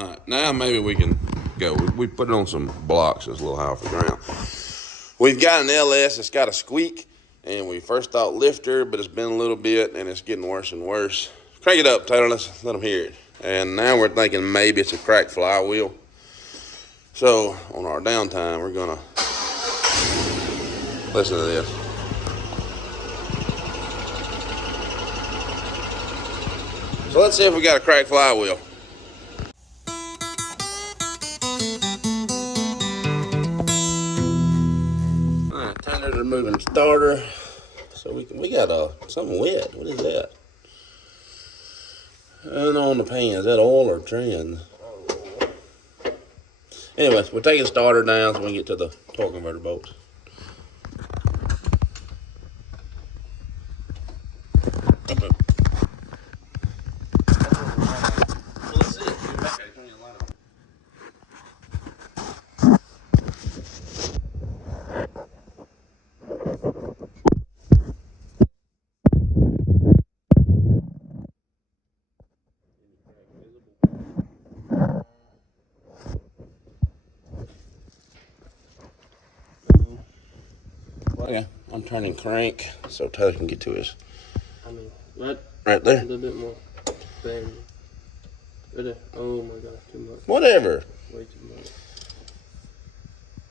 All right, now maybe we can go. We put it on some blocks that's a little high off the ground. We've got an LS that's got a squeak, and we first thought lifter, but it's been a little bit, and it's getting worse and worse. Crank it up, Taylor. Let's let them hear it. And now we're thinking maybe it's a cracked flywheel. So on our downtime, we're gonna listen to this. So let's see if we got a cracked flywheel. All right, Tyler's removing the starter. So we got something wet. What is that? I don't know on the pan. Is that oil or trans? Anyways, we're taking the starter down so we can get to the torque converter bolts. Okay, I'm turning crank so Tyler can get to his. Right there. A little bit more. Bang. Right there. Oh my gosh, too much. Whatever. Way too much.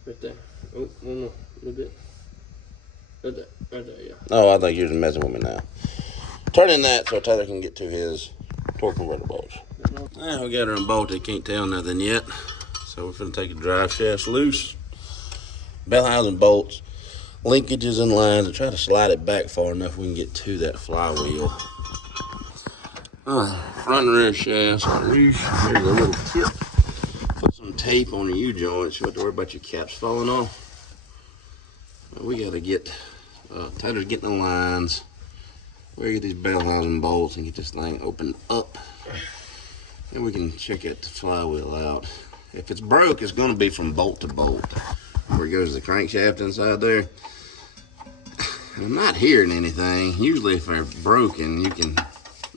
Right there. Oh, one more. A little bit. Right there. Right there, yeah. Oh, I think you're just messing with me now. Turning that so Tyler can get to his torque converter bolts. Now we got her unbolted. Can't tell nothing yet. So we're going to take the drive shafts loose. Bell housing bolts. Linkages and lines and try to slide it back far enough we can get to that flywheel. Front and rear shafts. Here's a little tip. Put some tape on the U-joints. You don't have to worry about your caps falling off. We got to get, Tyler's getting the lines. We get these bell housing bolts and get this thing opened up. And we can check the flywheel out. If it's broke, it's going to be from bolt to bolt. Where goes the crankshaft inside there. I'm not hearing anything. Usually if they're broken, you can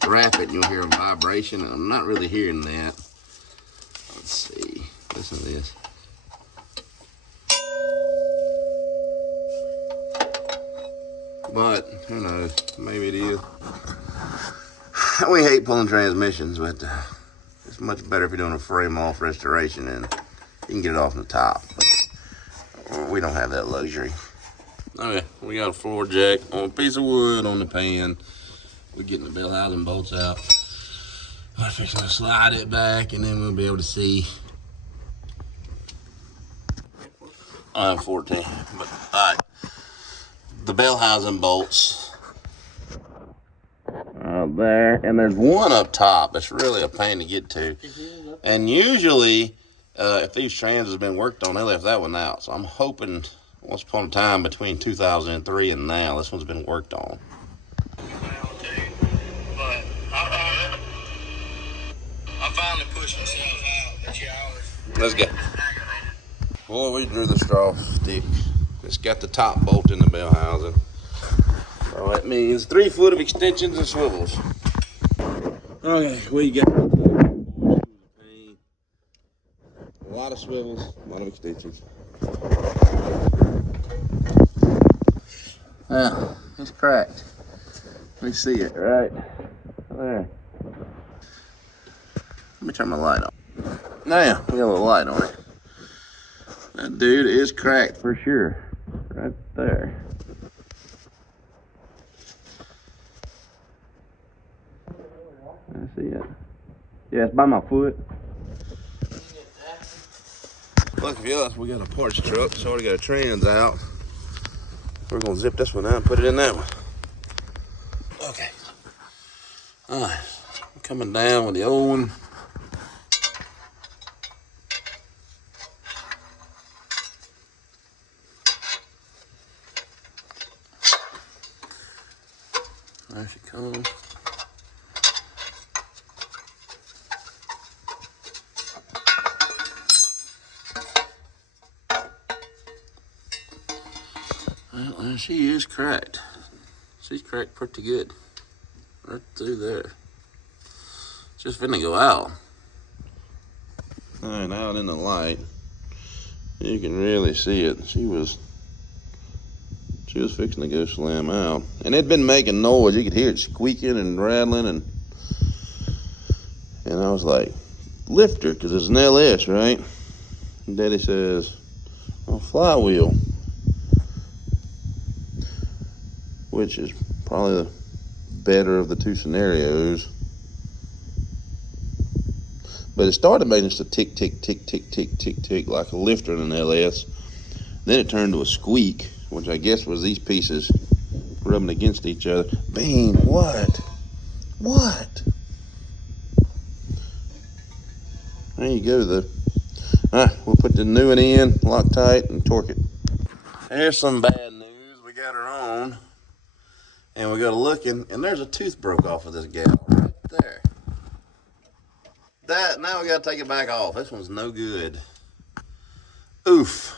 wrap it and you'll hear a vibration. And I'm not really hearing that. Let's see. Listen to this. But who knows? Maybe it is. We hate pulling transmissions, but it's much better if you're doing a frame off restoration and you can get it off the top. But we don't have that luxury. Okay, we got a floor jack on a piece of wood on the pan. We're getting the bell housing bolts out. I'm fixing to slide it back and then we'll be able to see. I have 14, but all right. The bell housing bolts out there, and there's one up top that's really a pain to get to. And usually, if these trans has been worked on, they left that one out. So I'm hoping once upon a time between 2003 and now, this one's been worked on. But I finally pushed myself out, but yeah, let's go. Boy, we drew the straw stick. It's got the top bolt in the bell housing. So that means 3 foot of extensions and swivels. Okay, we got a lot of swivels, a lot of extensions. Now, it's cracked. We see it right there. Let me turn my light on. Now, we got a little light on it. That dude is cracked for sure. Right there. I see it. Yeah, it's by my foot. Lucky for us, we got a parts truck, so we got a trans out. We're gonna zip this one out and put it in that one. Okay. Alright. Coming down with the old one. There she comes. Well, she is cracked. She's cracked pretty good. Right through there. It's just finna go out. And out in the light, you can really see it. She was fixing to go slam out. And it'd been making noise. You could hear it squeaking and rattling. And I was like, lift her, because it's an LS, right? And Daddy says, oh, flywheel. Which is probably the better of the two scenarios. But it started making just a tick, tick, tick, tick, tick, tick, tick, like a lifter in an LS. Then it turned to a squeak, which I guess was these pieces rubbing against each other. Bang, what? What? There you go, though. All right, we'll put the new one in, lock tight, and torque it. Here's some bad news. We got her on, and we got a looking, and there's a tooth broke off of this gal right there. Now we got to take it back off. This one's no good. Oof.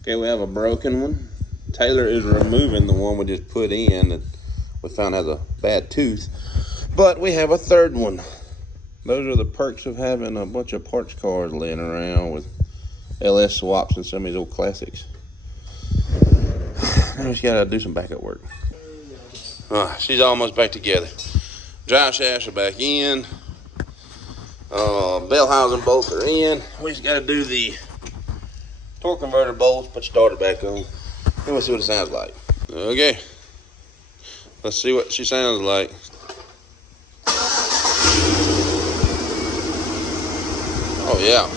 Okay, we have a broken one. Taylor is removing the one we just put in that we found has a bad tooth. But we have a third one. Those are the perks of having a bunch of parts cars laying around with LS swaps and some of these old classics. Now we just gotta do some backup work. She's almost back together. Drive shafts are back in. Bell housing bolts are in. We just gotta do the torque converter bolts, put your starter back on. And we'll see what it sounds like. Okay. Let's see what she sounds like. Oh yeah.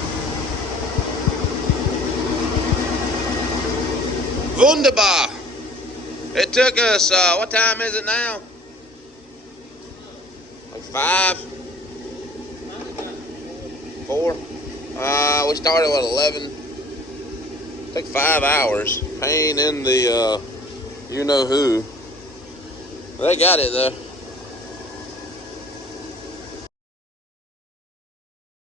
Wunderbar. It took us, what time is it now? Like 5? 4? We started at 11. It took 5 hours. Pain in the, you know who. They got it though.